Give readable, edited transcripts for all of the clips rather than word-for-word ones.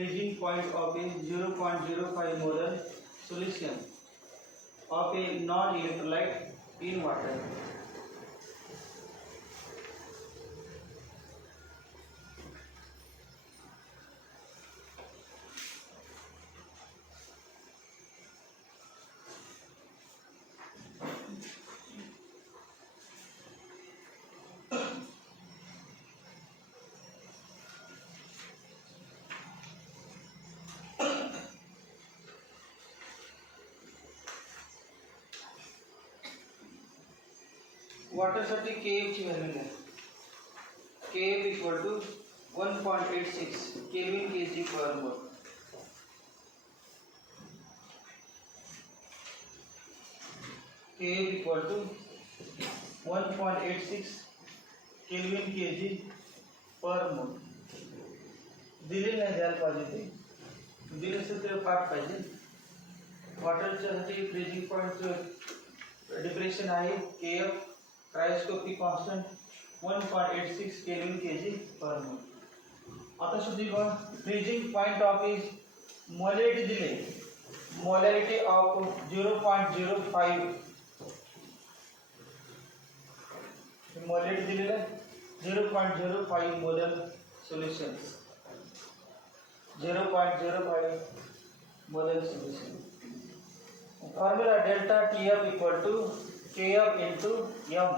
freezing point of a 0.05 molar solution of a non-electrolyte in water. वॉटरसाठी KF ची value आहे. KF equal to 1.86 kelvin kg per mole. KF equal to 1.86 kelvin kg per मोल. दिले नाही द्यायला पाहिजे ते, दिले असेल तर पाठ पाहिजे. वॉटरच्यासाठी फ्रीजिंग पॉईंट डिप्रेशन आहे KF, cryoscopic constant 1.86 kelvin kg per mole. आता सुधी बघा freezing point of is molarity दिले, मोलॅरिटी ऑफ 0.05 मोलॅरिटी दिलेला 0.05 molar solution, 0.05 molar solution. Formula delta TF equal to KF into M,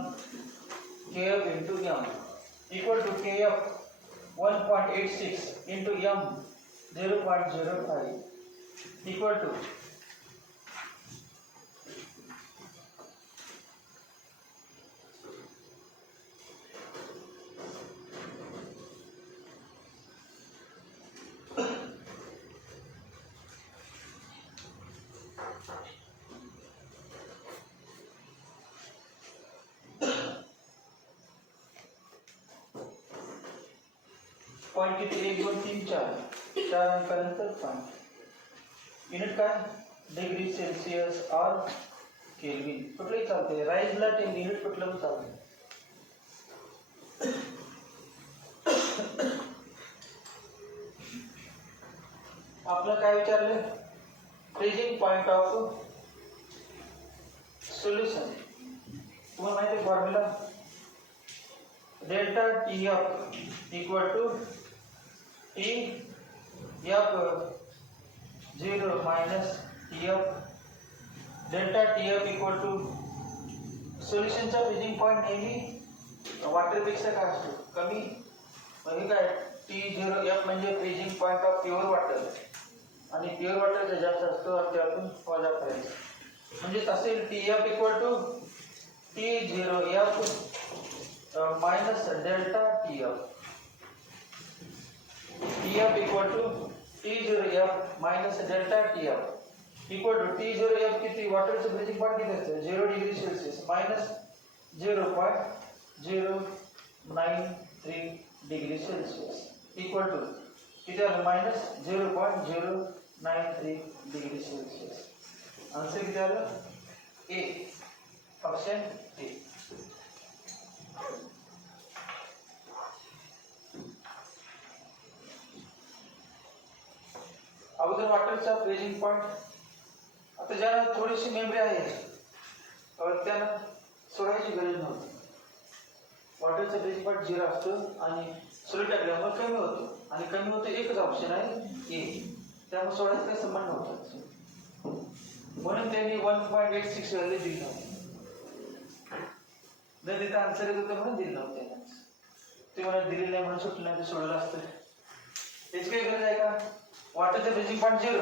KF into M equal to KF 1.86 into M 0.05 equal to point किती 1 2 3 4 अंकानंतर point. Unit काय degree Celsius और केल्विन कुठलंही चालते. राईजला ते युनिट कुठलं पण चालते. आपलं काय विचारलं फ्रीजिंग पॉइंट ऑफ सोल्यूशन. तुम्हाला माहिती आहे formula delta TF equal to TF 0 minus TF. Delta TF equal to सोल्युशनचा फ्रीजिंग पॉइंट नेहमी वॉटरपेक्षा काय असतो कमी. म्हणजे काय T0F म्हणजे freezing point of pure water, आणि प्युअर वॉटर जास्त असतो त्यातून वजा करायचं. म्हणजे असेल TF equal to T0F minus delta TF. TF equal to T0F minus delta TF equal to T0F किती वॉटरचं फ्रीजिंग पॉइंट किती असतं 0 degree Celsius minus 0.093 degree Celsius equal to किती आलं माइनस 0.093 डिग्री सेल्सिअस. आन्सर किती आलं ए, ऑप्शन ए. अगोदर वॉटरचा फ्रीजिंग पॉइंट. आता ज्याला थोडीशी मेमरी आहे त्यांना सोडायची गरज नव्हती. वॉटरचा फ्रीजिंग पॉइंट 0 असतो आणि सोडून टाकल्यामुळे कमी होतो, आणि कमी होतो एकच ऑप्शन आहे ए, त्यामुळे सोडायचा काही संबंध नव्हता. म्हणून त्यांनी 1.86 व्हॅल्यू दिली नव्हती. जर तिथं आन्सर येत होतं म्हणून दिलं नव्हतं त्यांना. ते मला दिलेलं नाही म्हणून सुटलं नाही, ते सोडलं असतं. त्याची काही गरज आहे का. वॉटरचं फ्रीजिंग पॉइंट 0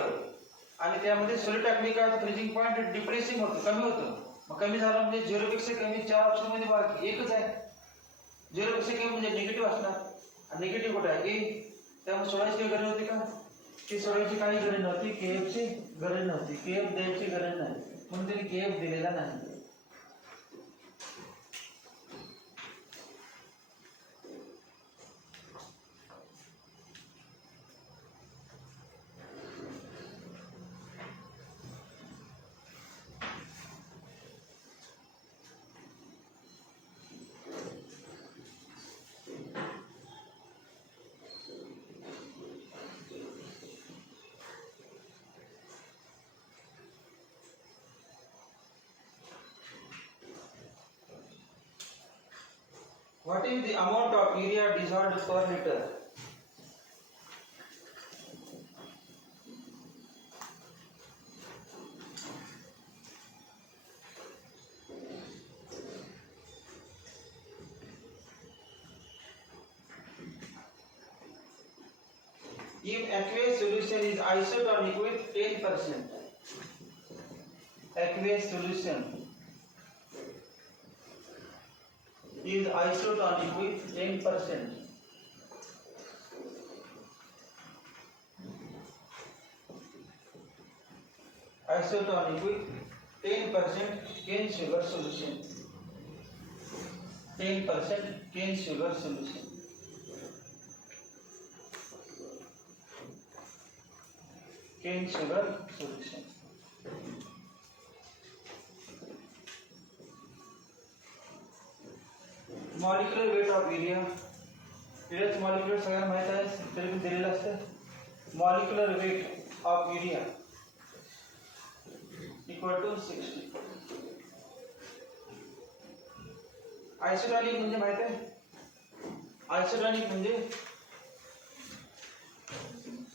आणि त्यामध्ये सोल्यूट टाकली का फ्रीजिंग पॉइंट डिप्रेसिंग होतं, कमी होतं. मग कमी झालं म्हणजे 0 पेक्षा कमी 4 ऑप्शन मध्ये बाकी एकच आहे. 0 पेक्षा कमी म्हणजे निगेटिव्ह असणार, आणि निगेटिव्ह कुठं आहे ए, त्यामुळे सोडायची काही गरज होती का. ती सोडायची काही गरज नव्हती, KF ची गरज नव्हती, KF द्यायची गरज नाही, म्हणून त्यांनी KF दिलेला नाही. What is the amount of urea dissolved per liter? If aqueous solution is isotonic with 10%, aqueous solution is isotonic with 10%. Isotonic with 10% cane sugar solution. 10% cane sugar solution. Cane sugar solution. Molecular weight of urea. Urea's molecular सगळ्यांना माहित आहे, तरी पण दिलेलं असतं. Molecular weight of urea equal to 60. Isotonic म्हणजे माहित आहे? Isotonic म्हणजे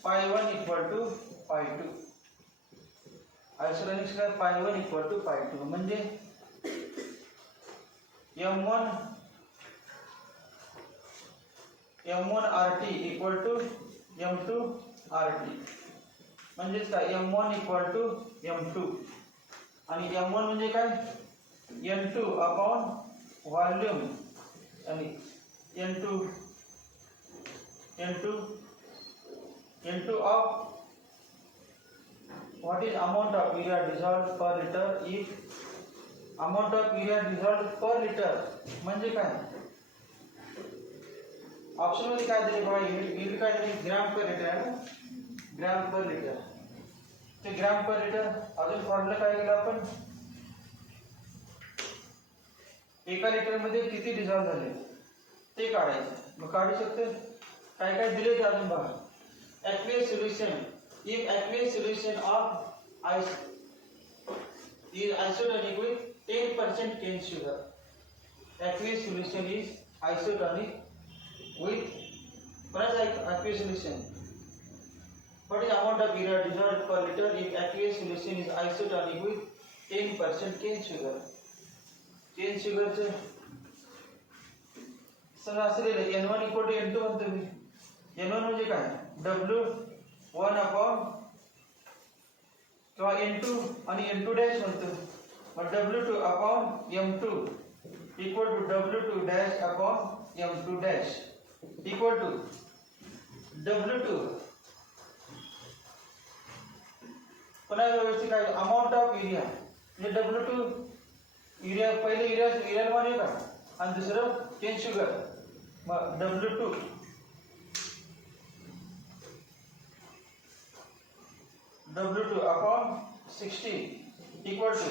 pi1 equal to pi2. Isotonic La pi1 equal to pi2 म्हणजे M1 RT equal to M2 RT म्हणजे काय M1 equal to M2 आणि M1 म्हणजे काय N2 upon volume आणि N2 of what is amount of urea dissolved per liter. If amount of urea dissolved per liter म्हणजे काय ऑप्शन मध्ये काय दिले बघा, युनिट काय दिले ग्रॅम पर लिटर आहे ना, ग्रॅम पर लिटर. ते ग्रॅम पर लिटर अजून फॉर्म्युला काय केलं आपण, एका लिटर मध्ये किती डिझॉल्व झाले ते काढायचं. मग काढू शकते काय काय दिले ते अजून बघा. aqueous solution, if aqueous solution of ice is isotonic with 10% cane sugar, aqueous solution is isotonic with aqueous solution. What is amount of urea dissolved per liter if aqueous solution is isotonic with 10% cane sugar? Cane sugar चे सर असलेले N1 equal to N2 म्हणतो मी. N1 म्हणजे काय W1 upon किंवा N2 आणि N2 dash म्हणतो. मग W2 upon M2 equal to W2 dash upon M2 dash equal to W2 पुन्हा व्यवस्थित काय अमाउंट ऑफ युरिया म्हणजे W2 युरिया, पहिले युरिया मानूया का आणि दुसरं cane sugar. Mug W2 upon 60 equal to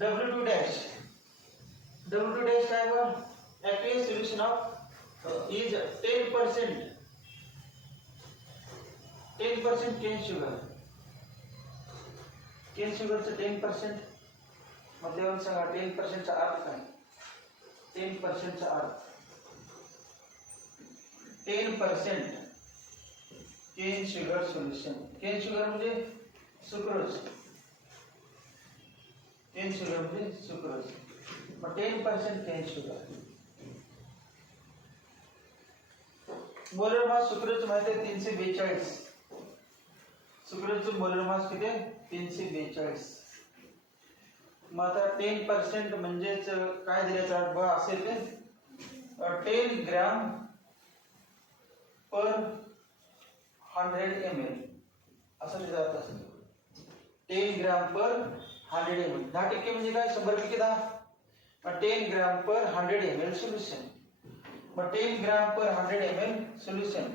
W2 dash. W2 dash काय बघा, aqueous solution of is 10% cane sugar. cane sugar चं 10%. मग तेव्हा सांगा 10% चा अर्थ काय, 10% चा अर्थ 10% cane sugar solution. cane sugar म्हणजे सुक्रोज, cane sugar म्हणजे सुक्रोज. मग 10% cane sugar. Molar mass sucrose माहिती आहे 342. सुक्रोजचं मोलर मास किती आहे 342. मग आता 10% म्हणजेच काय दिल्याचं बघा असेल ते 10 ग्रॅम पर 100 ml असं जात असेल. 10 ग्रॅम पर 100 ml 10% म्हणजे काय 100 10. मग 10 ग्रॅम पर 100 ml सोल्युशन. मग 10 ग्रॅम पर 100 ml सोल्युशन.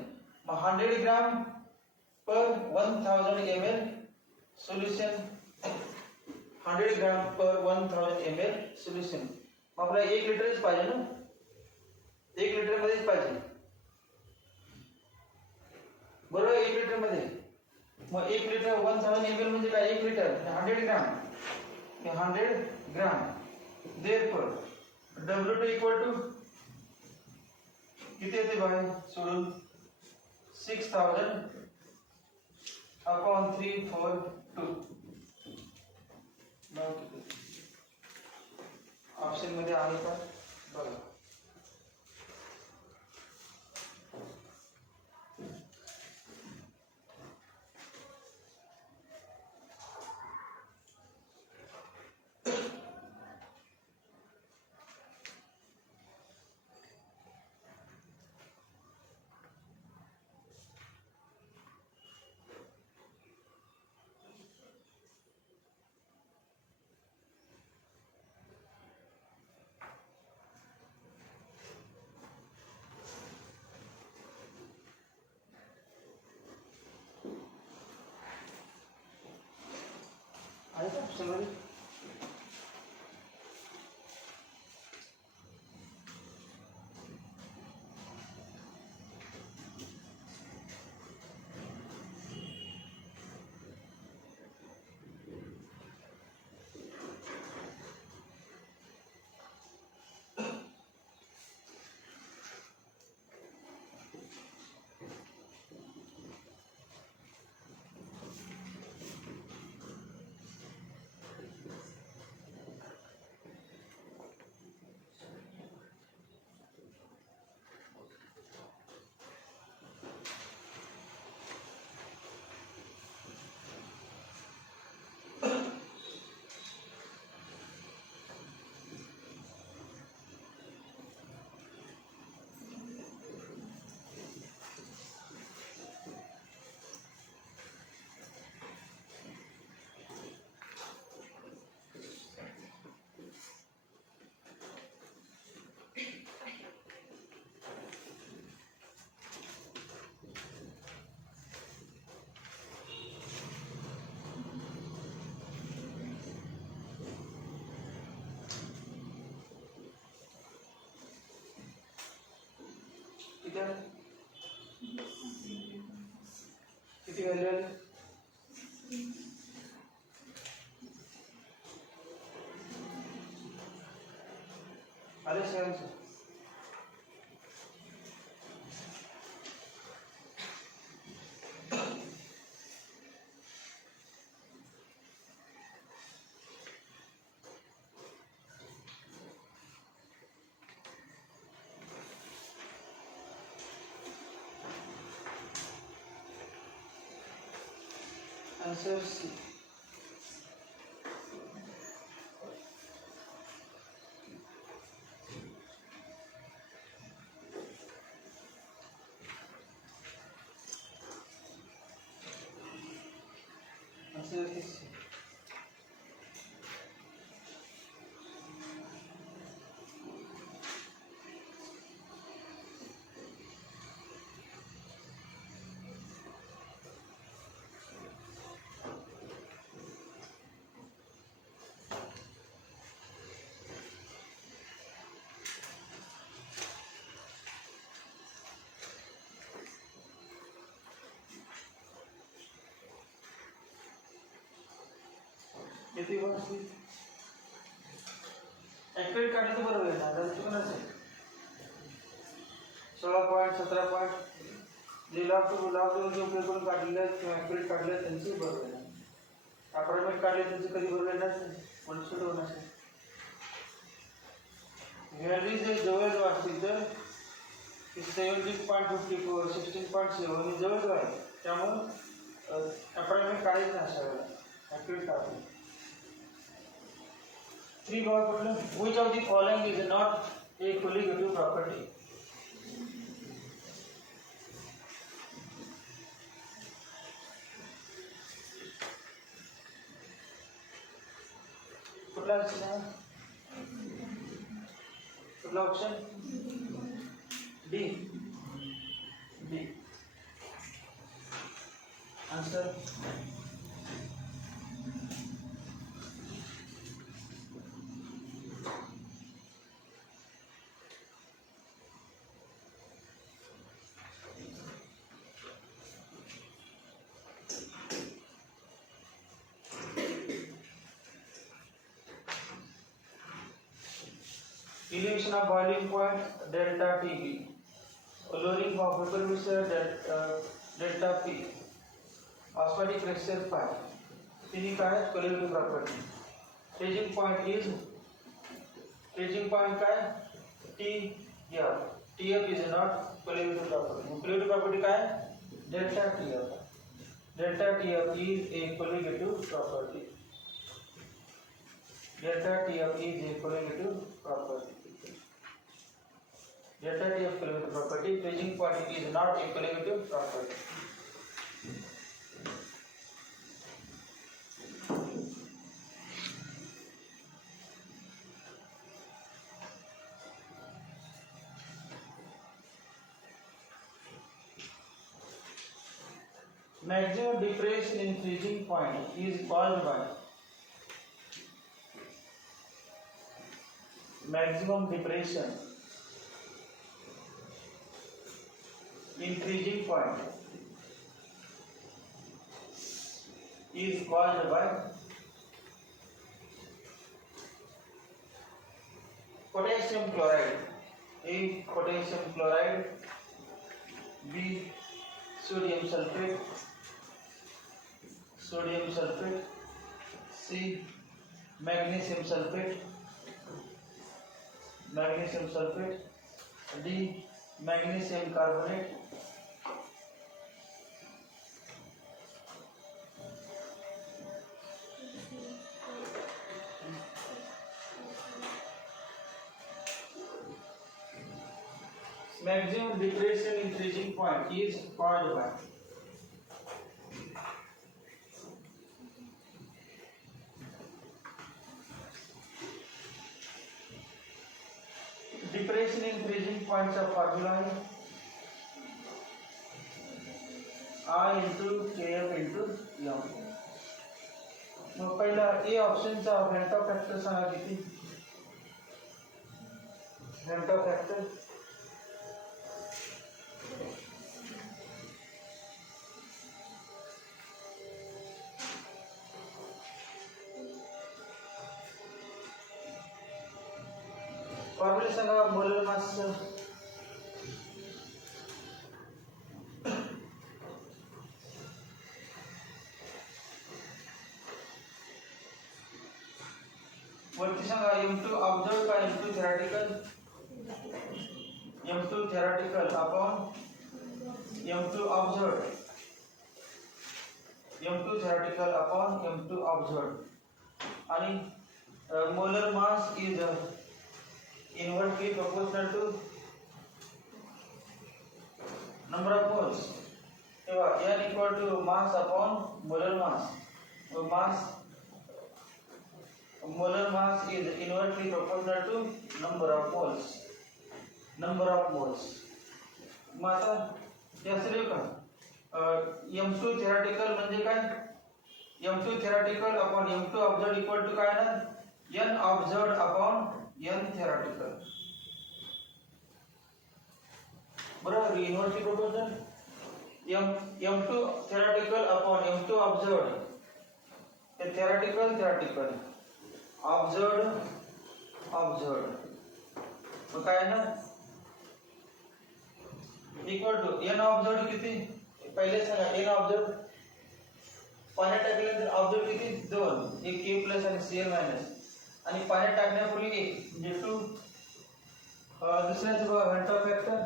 मग 100 gram per 1000 ml solution. 100 gram per 1000 ml solution. मग आपल्याला 1 लिटरच पाहिजे ना, 1 लिटर मध्येच पाहिजे बरोबर. 1 लिटर मध्ये मग 1 लिटर 1000 ml म्हणजे काय 1 लिटर 100 ग्रॅम 100 gram. therefore W2 equal to किती येते बाहेर सोडून 6000 अपॉन 342 ऑप्शन मध्ये आहे का बघा. आहे का ऑप्शन मध्ये? किती आहे? किती व्हॅल्यू आली? आले सगळ्यांचं? Answer C. Answer C. किती बसली? ऍक्युरेट काढलं तर बरोबर आहे ना, आता चुकणार आहे. 16 पॉईंट 17 पॉईंट जे लॉक जे उपयोग करून काढलेले आहेत किंवा ऍक्युरेट काढले आहेत त्यांचे बरोबर आहे. अप्रॉक्सिमेट काढले त्यांचे कधी बरोबर येणार नाही, म्हणून होणार नाही. व्हॅल्यू जर जवळ असतील तर 17.54 16.7 जवळ आहे, त्यामुळे अप्रॉक्सिमेट काढायचं नाही अशा वेळेला, ऍक्युरेट काढायचं. 3 power problem. Which of the following is not a colligative property? कुठला option? D. D. Answer elevation of boiling point delta TB. lowering of vapor pressure delta P, osmotic pressure pi. तिन्ही काय collivative property. Freezing point काय TF. TF is not collivative property. Collivative property काय delta TF. Delta TF is a collivative property. Delta TF is a collivative property. Delta TF collivative property. Freezing point is not a collivative property. Maximum depression in freezing point is caused by maximum depression in freezing point is caused by potassium chloride. A. Potassium chloride. B. Sodium sulfate. C. Magnesium sulfate. D. Magnesium carbonate. Maximum depression in freezing point is caused by depression in freezing points of formula I into Kf into M. मग पहिला ए ऑप्शनचा व्हॅल्टा factor सांगा किती व्हॅल्टा factor formula सांगा molar mass वरती सांगा m2 observe का m2 theoretical m2 theoretical upon m2 observe m2 theoretical upon m2 observe आणि molar mass is inversely proportional to number of moles. तेव्हा n equal to mass upon molar mass. Molar mass is inversely proportional to number of moles. मग आता हे असेल का m2 theoretical म्हणजे काय m2 theoretical upon m2 observed equal to काय ना n observed upon n theoretical बरोबर inversely proportional m2 theoretical upon m2 observed हे theoretical observed मग काय ना इक्वल टू n observed किती पहिले सांगा n observed पाण्यात टाकल्यानंतर observed किती 2 एक k प्लस आणि cl मायनस आणि पाण्यात टाकण्यापूर्वी 1 म्हणजे 2 दुसऱ्याचं बघा व्हॅल्टा फॅक्टर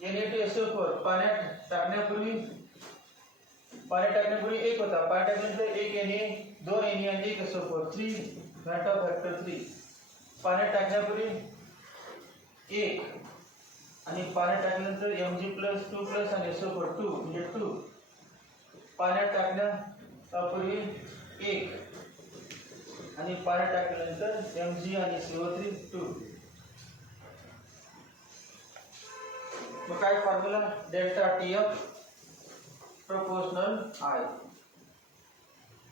Na2SO4 पाण्यात टाकण्यापूर्वी 1 होता पाण्यात टाकल्यानंतर 1 Na 2 Na आणि 1 SO4 3 व्हॅल्टा फॅक्टर 3 पाण्यात टाकण्यापूर्वी 1 आणि पाण्यात टाकल्यानंतर Mg प्लस 2 प्लस आणि SO4 2 म्हणजे 2 पाण्यात टाकण्यापूर्वी 1 आणि पाण्यात टाकल्यानंतर Mg आणि CO3 2 मग काय formula delta TF proportional I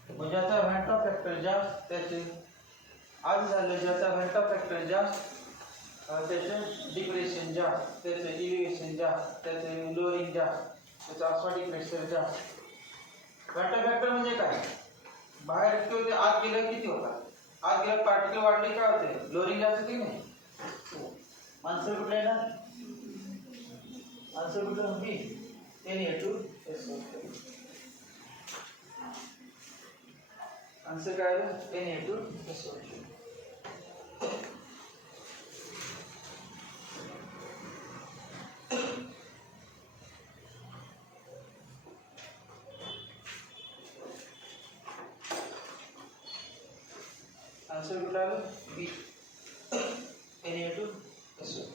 म्हणजे ज्याचा व्हॅल्टा फॅक्टर जास्त त्याचे आज झालं ज्याचा व्हॅल्टा फॅक्टर जास्त त्याचे डिप्रेशन जास्त त्याचे इलिव्हेशन जास्त त्याचे लोअरिंग जास्त त्याचा ऑस्मोटिक प्रेशर जास्त व्हॅल्टा फॅक्टर म्हणजे काय बाहेर किती आत गेलं किती होता आत गेलं पार्टिकल वाढले काय होते लोअरिंग जास्त की नाही माणसं कुठले ना आन्सर कुठलं बी Na2SO4. आन्सर काय आलं Na2SO4. आन्सर कुठला आलं B Na2SO4.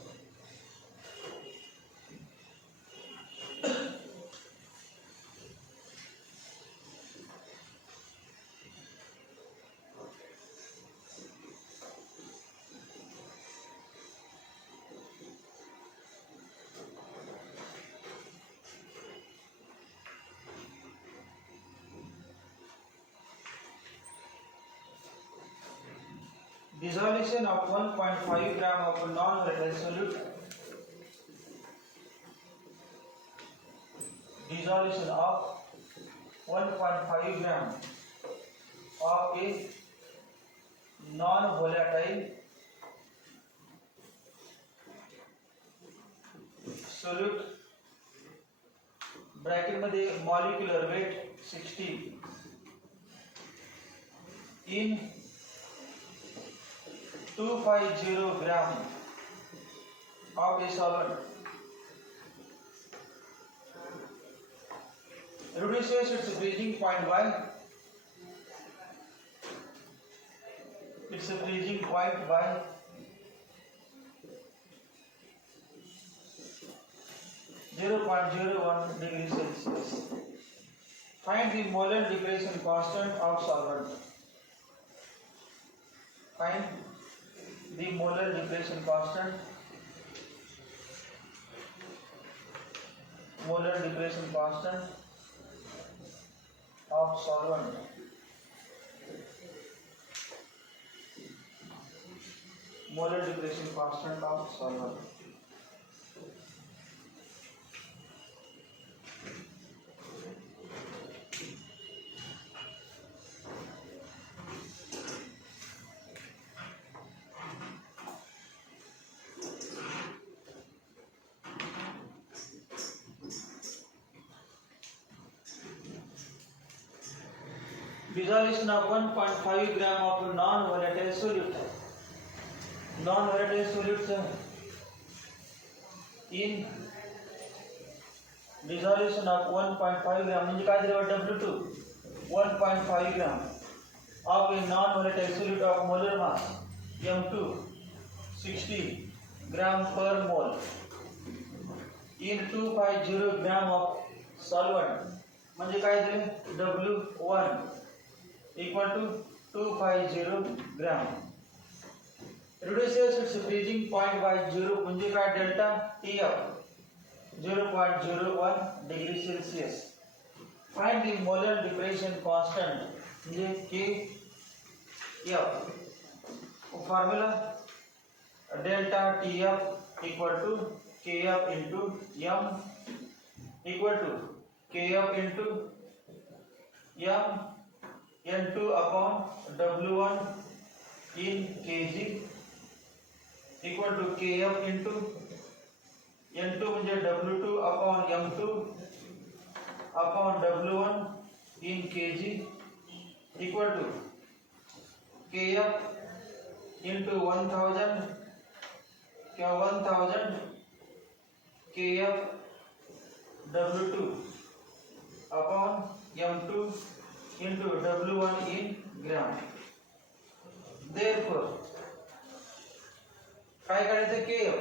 Dissolution of 1.5 gram of non-volatile solute. Dissolution of 1.5 gram of a non-volatile solute. Bracket मध्ये molecular weight 60 in 250 gram of a solvent reduces its freezing point by 0.01 degrees Celsius. Find the molar degradation constant of solvent. Find the molar degradation constant. Molar degradation constant of solvent. Molar degradation constant of solvent. Dissolution of 1.5 gram of non-volatile solute. Non-volatile solutes in dissolution of 1.5 gram म्हणजे काय दिलं W2 1.5 gram of a non-volatile solute of molar mass M2 60 gram per mole in 250 gram of solvent म्हणजे काय दिले W1 equal to 250 gram. Reduces its freezing point by 0 म्हणजे काय delta TF 0.01 degree Celsius. Find the molar depression constant म्हणजे KF. Formula delta TF equal to KF into M equal to KF into M N2 upon W1 in kg equal to Kf into N2 म्हणजे W2 upon M2 upon W1 in kg equal to Kf into 1000 किंवा 1000 Kf W2 upon M2 into W1 in gram. Therefore, काय करायचं KF.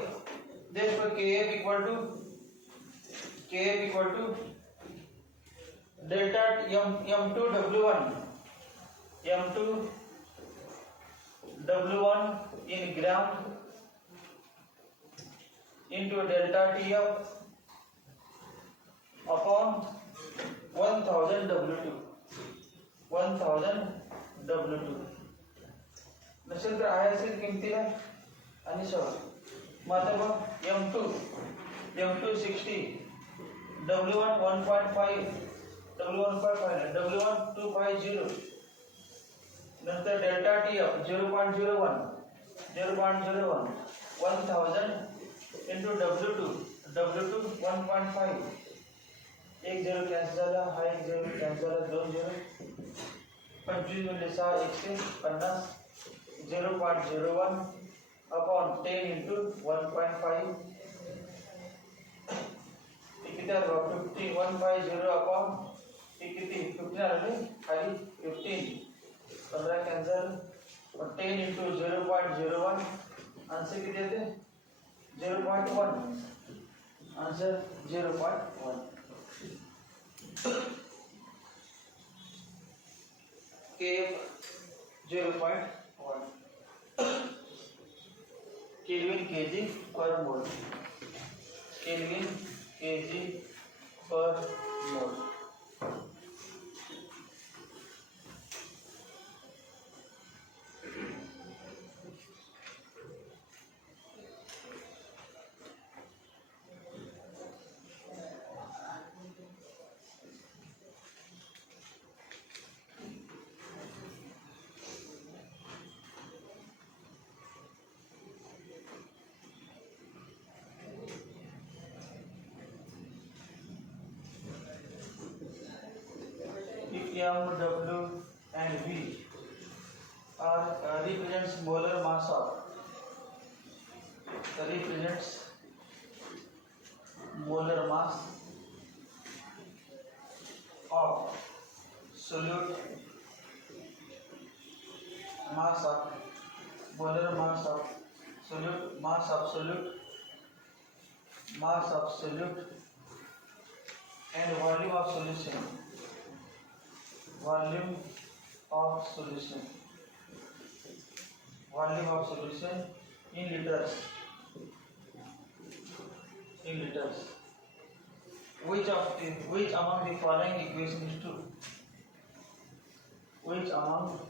Therefore, KF equal to delta M2 W1 in gram into delta TF upon 1000 W2. 1000 W2 नसेल तर आहे असेल किमतीला आणि सॉरी मग आता बघ M2 60 W1 1.5 W1 250 नंतर delta TF 0.01 1000 into W2 W2 1.5, एक झिरो कॅन्सल झाला, हा एक झिरो कॅन्सल झाला, दोन झिरो, 25 गुणिले 6 150, 0.01 अपॉन 10 इंटू 1.5, किती आलं 50, 150 अपॉन किती 15 आले खाली 15, 15 कॅन्सल, 10 इंटू 0.01, आन्सर किती येते 0.1, आन्सर 0.1. KF 0.1 Kelvin kg per mole, Kelvin kg per mole. M, W and V are represents molar mass of, represents molar mass of solute, mass of molar mass of solute, mass of solute, mass of solute and volume of solution, volume of solution, volume of solution in liters, in liters. Which among the following equation is true? Which among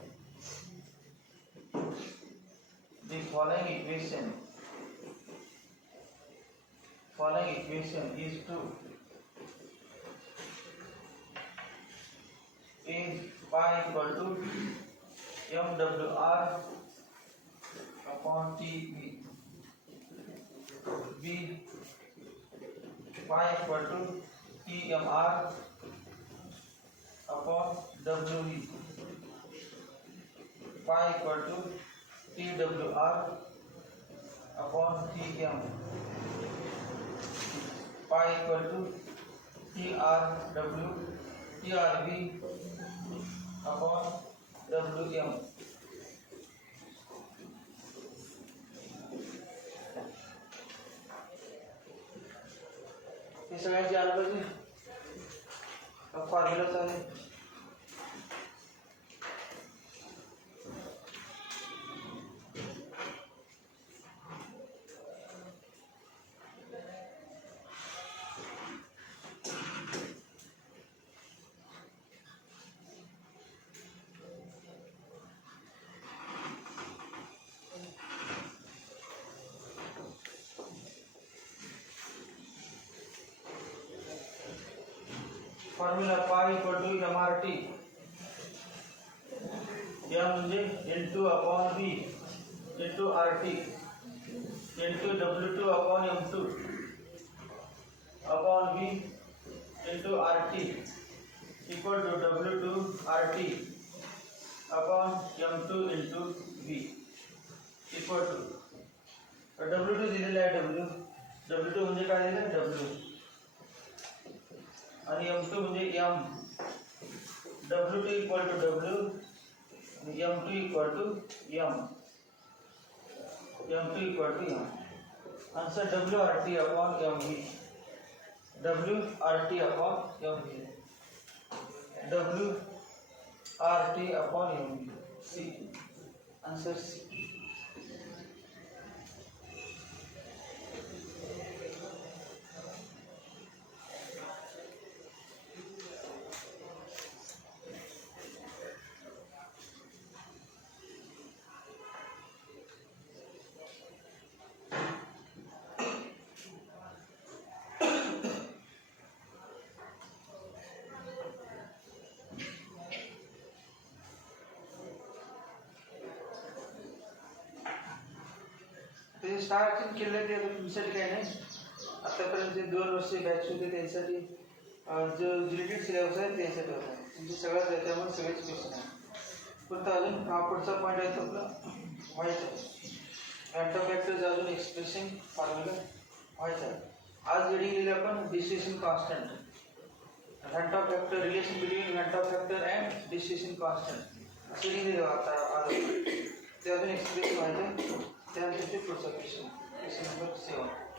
the following equation is true? Is pi equal to MWR upon TV, B pi equal to TMR upon WV, pi equal to TWR upon TM, pi equal to TRV upon WM. हे सगळ्यांची आलं पाहिजे formula चालेल. Formula pi equal to MRT, M म्हणजे N2 upon V into RT into W2 upon M2 upon V into RT equal to W2 RT upon M2 into V equal to W2 दिलेला आहे, W2 म्हणजे काय दिलं W आणि M2 म्हणजे M, W2 equal to W आणि M2 equal to M, M2 equal to M. Answer WRT upon MV, WRT upon MV, WRT upon MV, C, answer C. Starting केलं ते तुमच्यासाठी काय नाही. आतापर्यंत जे 2 वर्ष बॅच होते त्यांच्यासाठी जो रिलेटेड सिलेबस आहे त्यासाठी होता. म्हणजे सगळ्यात त्याच्यामुळे सगळेच क्वेश्चन आहे. पण अजून हा पुढचा पॉईंट आहे तो आपला व्हायचा रँडम फॅक्टर्स अजून एक्सप्रेशन फॉर्म्युला व्हायचा. आज रिडिंग लिहिलं आपण distribution constant random factor relation between random factor and distribution constant असं रिडिंग लिहिलं आता आज ते अजून एक्सप्रेस व्हायचं. त्यानंतर ते पुढचा क्वेश्चन नंबर 7.